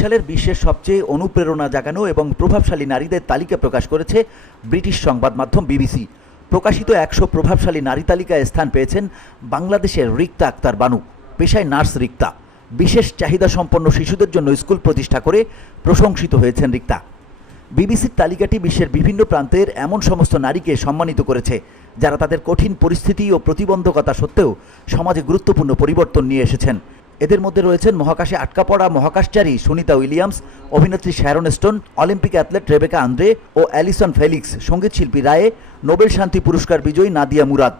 সালের বিশ্বের সবচেয়ে অনুপ্রেরণা জাগানো এবং প্রভাবশালী নারীদের তালিকা প্রকাশ করেছে ব্রিটিশ সংবাদ মাধ্যম বিবিসি। প্রকাশিত একশো প্রভাবশালী নারী তালিকায় স্থান পেয়েছেন বাংলাদেশের রিক্তা আক্তার বানু, পেশায় নার্স রিক্তা। বিশেষ চাহিদা সম্পন্ন শিশুদের জন্য স্কুল প্রতিষ্ঠা করে প্রশংসিত হয়েছেন রিক্তা। বিবিসির তালিকাটি বিশ্বের বিভিন্ন প্রান্তের এমন সমস্ত নারীকে সম্মানিত করেছে, যারা তাদের কঠিন পরিস্থিতি ও প্রতিবন্ধকতা সত্ত্বেও সমাজে গুরুত্বপূর্ণ পরিবর্তন নিয়ে এসেছেন। এদের মধ্যে রয়েছেন মহাকাশে আটকা পড়া মহাকাশচারী সুনিতা উইলিয়ামস, অভিনেত্রী Sharon Stone, Olympic athlete Rebecca Andrade ও অ্যালিসন ফেলিক্স, সঙ্গীতশিল্পী রায়ে নোবেল শান্তি পুরস্কার বিজয়ী Nadia Murad.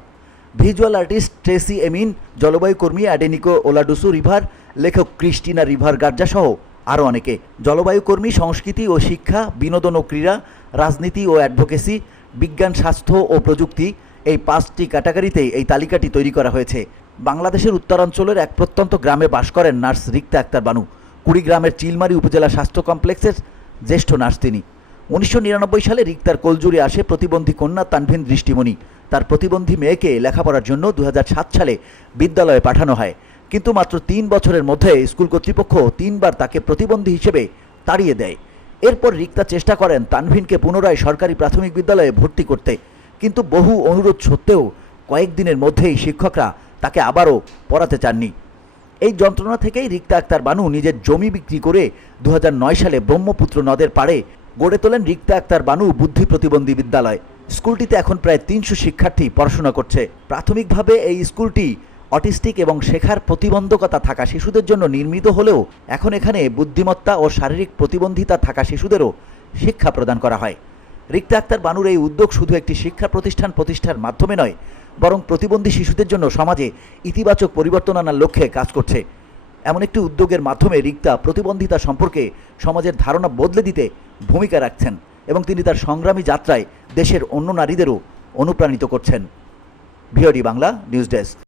Visual artist Tracey Emin, জলবায়ু কর্মী অ্যাডেনিকো ওলাডুসু রিভার, লেখক ক্রিস্টিনা রিভার গার্জা সহ আরও অনেকে। জলবায়ু কর্মী, সংস্কৃতি ও শিক্ষা, বিনোদন ও ক্রীড়া, রাজনীতি ও অ্যাডভোকেসি, বিজ্ঞান, স্বাস্থ্য ও প্রযুক্তি এই পাঁচটি ক্যাটাগরিতে এই তালিকাটি তৈরি করা হয়েছে। বাংলাদেশের উত্তরাঞ্চলের এক প্রত্যন্ত গ্রামে বাস করেন নার্স রিক্তা আক্তার বানু। কুড়িগ্রামের চিলমারি উপজেলা স্বাস্থ্য কমপ্লেক্সের জ্যেষ্ঠ নার্স তিনি। উনিশশো নিরানব্বই সালে রিক্তার কোলজুড়ে আসে প্রতিবন্ধী কন্যা তানভিন দৃষ্টিমণি। তার প্রতিবন্ধী মেয়েকে লেখাপড়ার জন্য দু হাজার সাত সালে বিদ্যালয়ে পাঠানো হয়। কিন্তু মাত্র তিন বছরের মধ্যে স্কুল কর্তৃপক্ষ তিনবার তাকে প্রতিবন্ধী হিসেবে তাড়িয়ে দেয়। এরপর রিক্তা চেষ্টা করেন তানভিনকে পুনরায় সরকারি প্রাথমিক বিদ্যালয়ে ভর্তি করতে। কিন্তু বহু অনুরোধ সত্ত্বেও কয়েকদিনের মধ্যেই শিক্ষকরা তাকে আবারও পড়াতে চাননি। এই যন্ত্রণা থেকেই রিক্তা আক্তার বানু নিজের জমি বিক্রি করে দু হাজার নয় সালে ব্রহ্মপুত্র নদের পাড়ে গড়ে তোলেন রিক্তা আক্তার বানু বুদ্ধি প্রতিবন্ধী বিদ্যালয়। স্কুলটিতে এখন প্রায় তিনশো শিক্ষার্থী পড়াশোনা করছে। প্রাথমিকভাবে এই স্কুলটি অটিস্টিক এবং শেখার প্রতিবন্ধকতা থাকা শিশুদের জন্য নির্মিত হলেও এখন এখানে বুদ্ধিমত্তা ও শারীরিক প্রতিবন্ধিতা থাকা শিশুদেরও শিক্ষা প্রদান করা হয়। রিক্তা আক্তার বানুর এই উদ্যোগ শুধু একটি শিক্ষা প্রতিষ্ঠান, প্রতিষ্ঠার মাধ্যমে নয়, বরং প্রতিবন্ধী শিশুদের জন্য সমাজে ইতিবাচক পরিবর্তন আনার লক্ষ্যে কাজ করছে। এমন একটি উদ্যোগের মাধ্যমে রিক্তা প্রতিবন্ধিতা সম্পর্কে সমাজের ধারণা বদলে দিতে ভূমিকা রাখছেন এবং তিনি তার সংগ্রামী যাত্রায় দেশের অন্য নারীদেরও অনুপ্রাণিত করছেন। VOD Bangla, news desk.